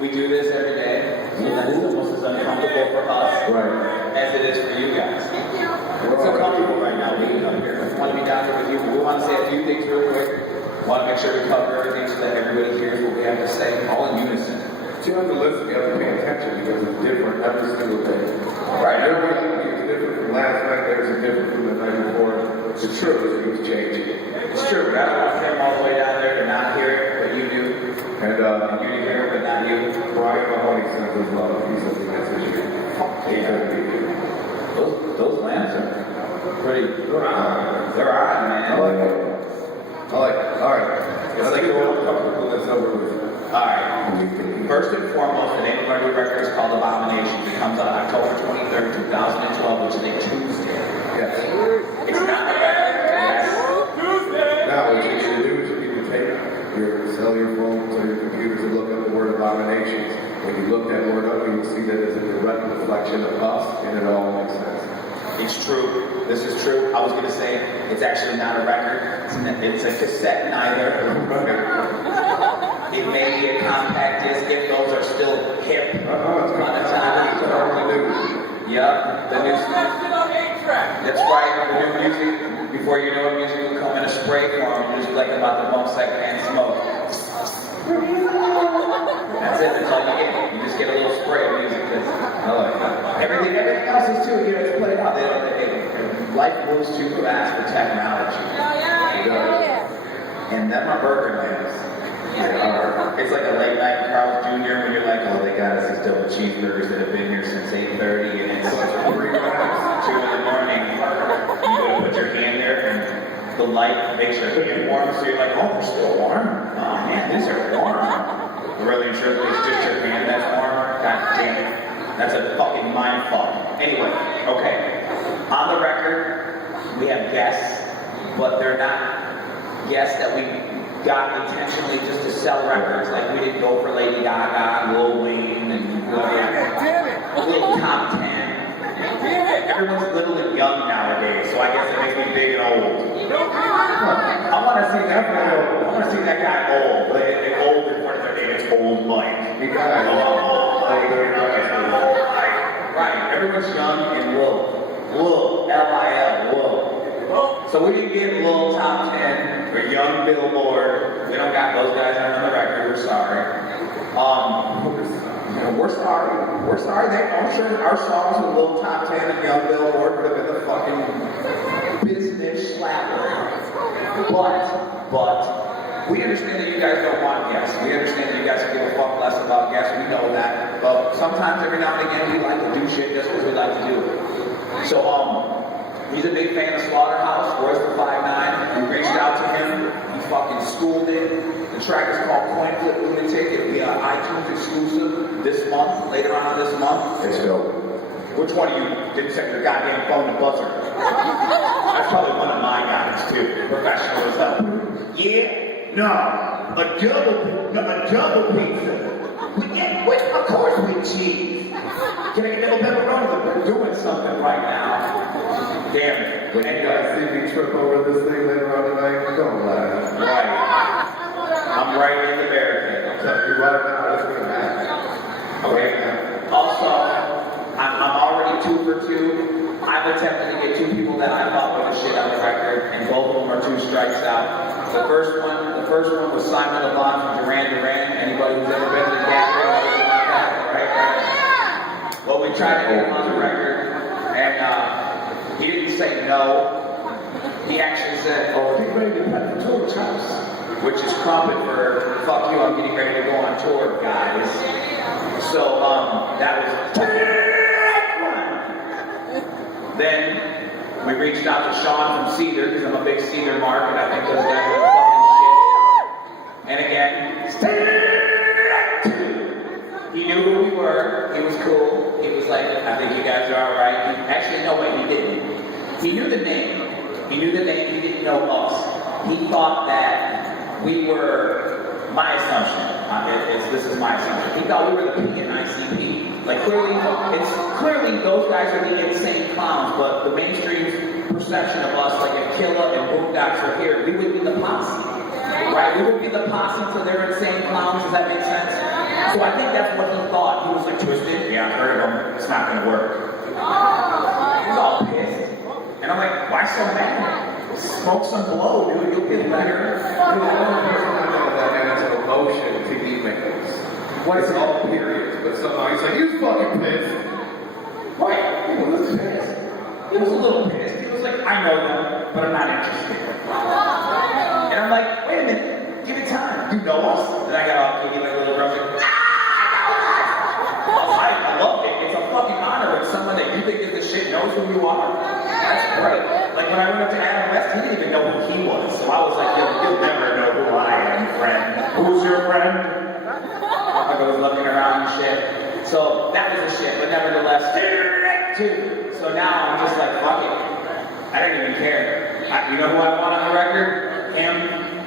We do this every day, so that's almost as uncomfortable for us as it is for you guys. It's uncomfortable right now being up here. We want to be down here with you. We want to say a few things real quick. We want to make sure we cover everything so that everybody hears what we have to say, all in unison. But you have to listen, you have to pay attention because it's different every single day. Right. Every week is different from last night, there's a different from the night before. It's true, it's changing. It's true. I don't want to come all the way down there to not hear it, but you do. And you do hear it, but not you. Brian Mahoney sends us love. He says he message you. Those lamps are pretty. They're on, man. I like it. All right. Let's get a little comfortable this over with. All right. First and foremost, the name of our new record is called Abominations. It comes out October 23rd, 2012, which is a Tuesday. Yes. It's not a record. Yes. Now, what you should do is you need to take your cellular phones or your computers and look up the word abominations. When you look that word up, you will see that it's a direct reflection of us, and it all makes sense. It's true. This is true. I was going to say it's actually not a record. It's a cassette neither. It may be a compact disc if those are still hip. It's totally new. Yep, the new stuff. That's right. The new music. Before you know it, music will come in a spray form, just like about to bump secondhand smoke. That's it. That's all you get. You just get a little spray of music. Everything else is too. You know, it's played out. Life moves too fast with technology. And then my burger lamps. It's like a late night Carl's Jr. when you're like, oh, they got us these double cheeseburgers that have been here since 8:30 and it's 2 in the morning. You go put your hand there and the light makes your hand warm, so you're like, oh, they're still warm. Oh man, these are warm. Really and truly, it's just your hand that's warm. God damn it. That's a fucking mind fuck. Anyway, okay. On the record, we have guests, but they're not guests that we got intentionally just to sell records. Like we didn't go for Lady Gaga and Lil Wayne and a little top 10. Everyone's little and young nowadays, so I guess it makes me big and old. I want to see that guy. I want to see that guy old. Like old in front of their name. It's old Mike. Right. Everyone's young and Lil, L-I-L, Lil. So we didn't get Lil Top 10 or Young Billboard. We don't got those guys on the record. We're sorry. We're sorry. We're sorry. I'm sure our songs with Lil Top 10 and Young Billboard would have been the fucking business slapper. But we understand that you guys don't want guests. We understand that you guys give a fuck less about guests. We know that. But sometimes, every now and again, we like to do shit just because we like to do it. So, he's a big fan of Slaughterhouse, Royce the 5'9". We reached out to him. He fucking schooled it. The track is called Coin Flip Lunatic. It'll be an iTunes exclusive this month, later on this month. It's dope. Which one of you didn't check your goddamn phone and buzzer? That's probably one of my guys, too. Professional as hell. Yeah? No. A double pizza. Of course with cheese. Can I get a little pepperoni? We're doing something right now. Damn it. When you guys see me trip over this thing later on tonight, don't laugh. Right. I'm right in the barricade. I'm telling you right now, it's going to happen. Okay. Also, I'm already 2 for 2. I've attempted to get 2 people that I thought were the shit on the record, and both of them are 2 strikes out. The first one was Simon LeBon from Duran Duran. Anybody who's ever been to the dance room knows about that, right? Well, we tried to get him on the record, and he didn't say no. He actually said, oh, get ready to put the tour's house, which is crumpet for, fuck you, I'm getting ready to go on tour, guys. So, that was Then we reached out to Sean from Cedar, because I'm a big Cedar mark, and I think those guys are fucking shit. And again, he knew who we were. He was cool. He was like, I think you guys are all right. Actually, no, wait, he didn't. He knew the name. He didn't know us. He thought that we were, my assumption, this is my assumption, he thought we were the P in ICP. Like clearly those guys are the insane clowns, but the mainstream perception of us, like if Killa and Boondocks were here, we would be the posse. Right? We would be the posse to their insane clowns, does that make sense? So I think that's what he thought. He was like, Twiztid? Yeah, I've heard of him. It's not gonna work. He was all pissed. And I'm like, why so mad? Smoke some blow, dude. You'll get better. The only person I know that has an emotion to emails. What is all periods? But somehow he's like, he was fucking pissed. Right. He was pissed. He was a little pissed. He was like, I know them, but I'm not interested. And I'm like, wait a minute. Give it time. You know us. And I got off thinking like a little girl. Like, I love it. It's a fucking honor when someone that you think is the shit knows who you are. That's great. Like when I went up to Adam West, he didn't even know who he was. So I was like, you'll never know who I am, friend. Who's your friend? I was looking around and shit. So that was the shit, but nevertheless, too. So now I'm just like, fuck it. I don't even care. You know who I want on the record? Him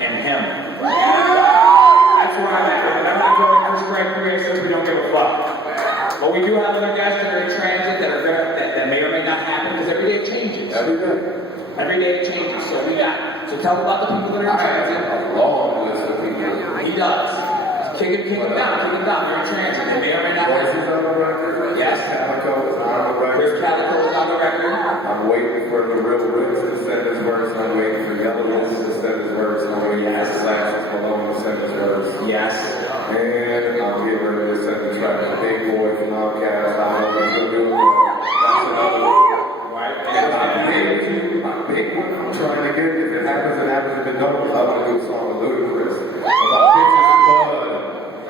and him. That's where I'm at. And I'm not going for strike career since we don't give a fuck. But we do have other guests that are in transit that may or may not happen because every day it changes. Every day. Every day it changes. So tell them about the people that are in transit. A long list of people. He does. Kick him down. You're in transit. They may or may not happen. Voices on the record. Yes. Calico is on the record. Chris Calico is on the record. I'm waiting for the real Ritz to send his verse. I'm waiting for Yellow Ritz to send his verse. I'm waiting for Slash Malone to send his verse. Yes. And I'm getting ready to send the track to Big Boy from Outkast. I don't know if he'll do it, but that's another one. Right. And my big one, I'm trying to get it. If it happens, it happens. If it don't, I'm going to do a song with Ludacris about pictures of blood.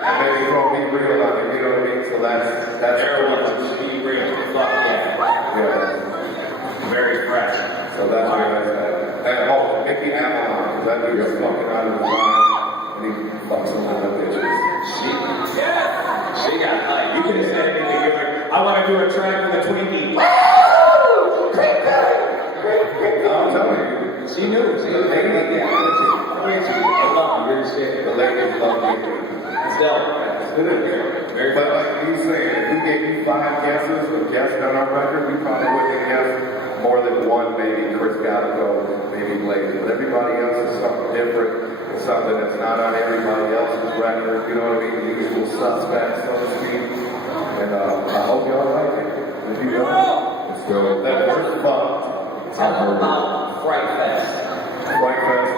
And maybe it's going to be real on it, you know what I mean? So that's Everyone should be real. Fuck yeah. yeah. Very fresh. So that's what I said. And Mickey Avalon, because that dude is fucking out of his mind. And he fucks some of the bitches. She got like, you could have said anything. You're like, I want to do a track with a Twinkie. I'm telling you. She knew. She was like, yeah. Alone, you're the shit. The ladies love me. It's dope. Very But like he's saying, if we gave you 5 guesses of guests on our record, we probably wouldn't guess more than one, maybe Chris Calico, maybe Blake. But everybody else is something different. It's something that's not on everybody else's record. You know what I mean? The usual suspects, so to speak. And I hope y'all like it. If you don't, it's good. That was fun. Tell them about Fright Fest. Fright Fest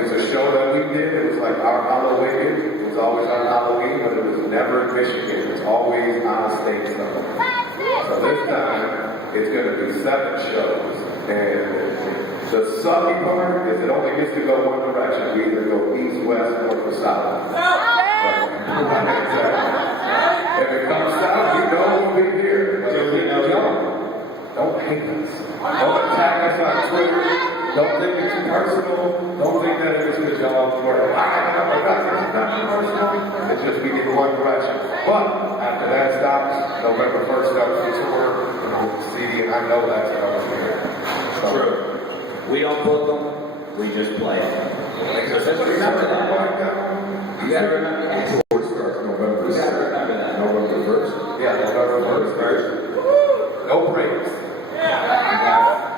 is a show that we did. It was like our Halloween. It was always on Halloween, but it was never in Michigan. It was always on a state somewhere. So this time, it's going to be 7 shows. And the sucky part is it only gets to go one direction. We either go east, west, north, or south. If it comes south, you know we'll be here. But if we don't hate us. Don't attack us on Twitter. Don't think it's personal. Don't think that it's the job for it's not personal. It's just we get one direction. But after that stops, November 1st starts the tour, CD, and I know that's coming here. So, true. We don't book them, we just play them. Just remember that. You gotta remember that. Tour starts November 1st. You gotta remember that. November 1st? Yeah, November 1st. No breaks.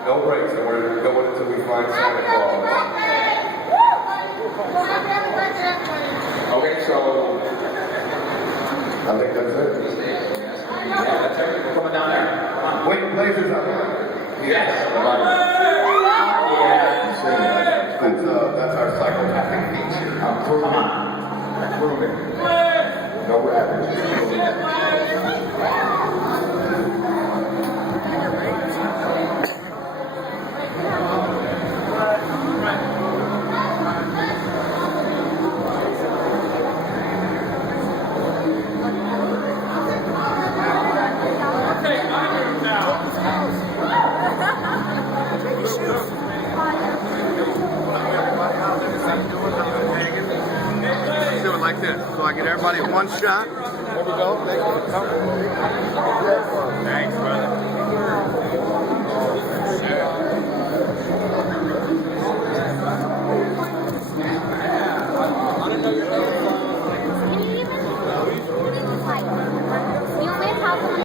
No breaks, and we're going until we find Santa Claus. Okay, so I think that's it. yeah, that's it. We're coming down there. Come on. Wait, places on there. Yes. That's our psychopathic feature. I'm proving. Come on. I'm proving. No rappers. Do it like this, so I get everybody in one shot. There we go. Thanks, brother. Bye.